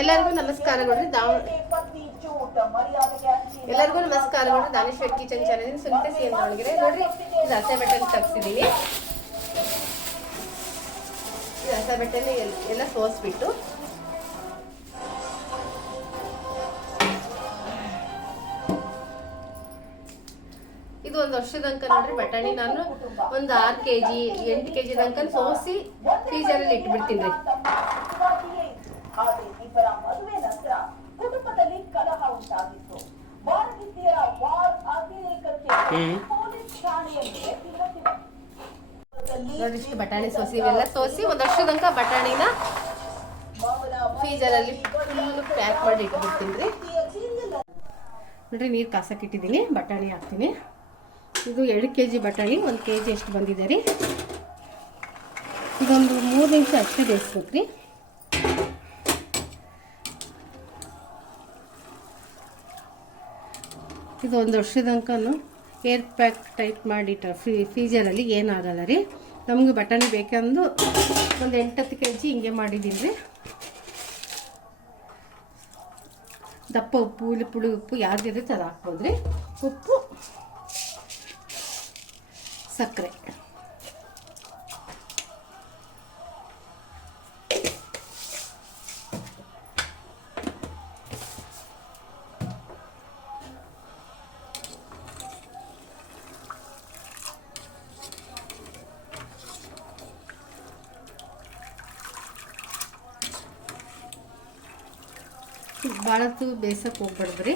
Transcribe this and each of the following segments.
ಎಲ್ಲರಿಗೂ ನಮಸ್ಕಾರಗಳು. ಎಲ್ಲರಿಗೂ ನಮಸ್ಕಾರಗಳು. Daneshwar kitchen channel Sunita C ಅಂತ ಒಳಗಡೆ ನೋಡ್ರಿ, ಇದು ಹಸೆ ಬಟ್ಟೆ ತಗ್ಸಿದೀನಿ. ಇದು ಹಸೆ ಬಟ್ಟೆನ ಎಲ್ಲ ಸೋಸ್ಬಿಟ್ಟು ಇದು ಒಂದು ವರ್ಷದ ತನಕ ನೋಡ್ರಿ ಬಟಾಣಿ ನಾನು ಒಂದು 6 kg 8 kg ತನಕ ಸೋಸಿ ಫ್ರೀಜರಲ್ಲಿ ಇಟ್ಬಿಡ್ತೀನಿ. ನೋಡಿ ಇಷ್ಟು ಬಟಾಣಿ ಸೋಸಿ ಇವೆಲ್ಲ ಸೋಸಿ ಒಂದು ವರ್ಷದ ತನಕ ಬಟಾಣಿನ ಫ್ರೀಜರಲ್ಲಿ ಪ್ಯಾಕ್ ಮಾಡಿ ಇಟ್ಬಿಡ್ತೀನಿ. ನೋಡ್ರಿ ನೀರು ಕಾಸಕ್ಕೆ ಇಟ್ಟಿದ್ದೀನಿ, ಬಟಾಣಿ ಹಾಕ್ತೀನಿ. ಇದು 2 kg ಬಟಾಣಿ 1 kg ಎಷ್ಟು ಬಂದಿದೆ ರೀ. ಇದೊಂದು 3 ನಿಮಿಷ ಅಷ್ಟೇ ಬೇಯಿಸ್ಬೇಕು ರೀ. ಇದು ಒಂದು ವರ್ಷದ ತನಕ ಏರ್ ಪ್ಯಾಕ್ ಟೈಪ್ ಮಾಡಿಟ್ರೆ ಫ್ರೀಜರಲ್ಲಿ ಏನಾಗಲ್ಲ ರೀ. ನಮಗೆ ಬಟಾಣಿ ಬೇಕಂದು ಒಂದು 8-10 kg ಹಿಂಗೆ ಮಾಡಿದ್ದೀನಿ ರೀ. ದಪ್ಪ ಉಪ್ಪು ಪುಳಿ ಉಪ್ಪು ಯಾವ್ದಿರುತ್ತೆ ಅದು ಹಾಕ್ಬೋದು ರೀ. ಉಪ್ಪು, ಸಕ್ಕರೆ, ಭಾಳತ್ತು ಬೇಯಿಸಕ್ಕೆ ಹೋಗ್ಬಾರ್ದ್ರಿ.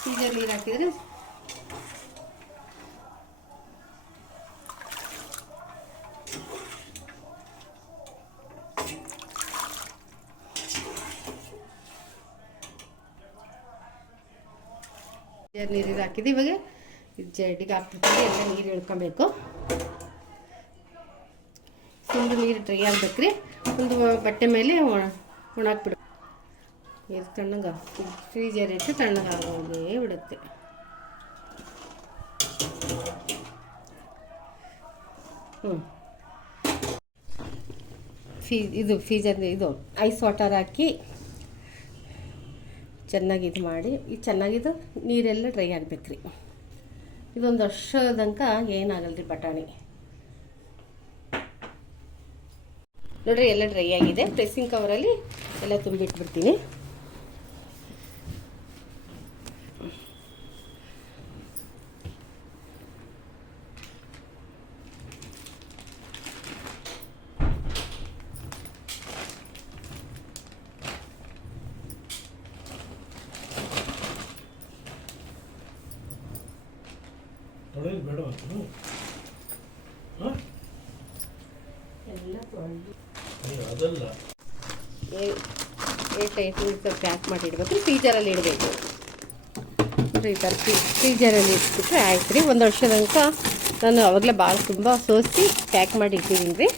ಫ್ರೀಜರ್ ನೀರು ಹಾಕಿದ್ರೆ ನೀರು ಹಾಕಿದೆ. ಇವಾಗ ಜಡ್ಡಿಗೆ ಹಾಕ್ಬಿಟ್ಟು ಎಲ್ಲ ನೀರು ಇಳ್ಕೊಬೇಕು. ಫುಲ್ ನೀರು ಡ್ರೈ ಆಗ್ಬೇಕ್ರಿ. ಒಂದು ಬಟ್ಟೆ ಮೇಲೆ ಒಣಾಕ್ಬಿಡು. ಇದು ತಣ್ಣಗೆ ಫ್ರೀಜರ್ ಇಟ್ಟು ತಣ್ಣಗೆ ಆಗೋದೇ ಬಿಡುತ್ತೆ. ಇದು ಫ್ರೀಜರ್ ಇದು ಐಸ್ ವಾಟರ್ ಹಾಕಿ ಚೆನ್ನಾಗಿ ಇದು ಮಾಡಿ ಚೆನ್ನಾಗಿದು ನೀರೆಲ್ಲ ಡ್ರೈ ಆಗ್ಬೇಕು ರೀ. ಇದೊಂದು ವರ್ಷದ ತನಕ ಏನಾಗಲ್ಲ ರೀ ಬಟಾಣಿ. ನೋಡ್ರಿ ಎಲ್ಲ ಡ್ರೈ ಆಗಿದೆ. ಪ್ರೆಸ್ಸಿಂಗ್ ಕವರಲ್ಲಿ ಎಲ್ಲ ತುಂಬಿಟ್ಬಿಡ್ತೀನಿ. ಪ್ಯಾಕ್ ಮಾಡಿ ಇಡಬೇಕು. ಫ್ರೀಜರಲ್ಲಿ ಇಡಬೇಕು. ಈ ಥರ ಫ್ರೀಜರಲ್ಲಿ ಇಟ್ಬಿಟ್ರೆ ಆಯ್ತು ರೀ. ಒಂದು ವರ್ಷದ ತನಕ ನಾನು ಅವಾಗಲೇ ಭಾಳ ತುಂಬ ಸೋಸಿ ಪ್ಯಾಕ್ ಮಾಡಿ ಇಟ್ಟಿದ್ದೀನಿ ರೀ.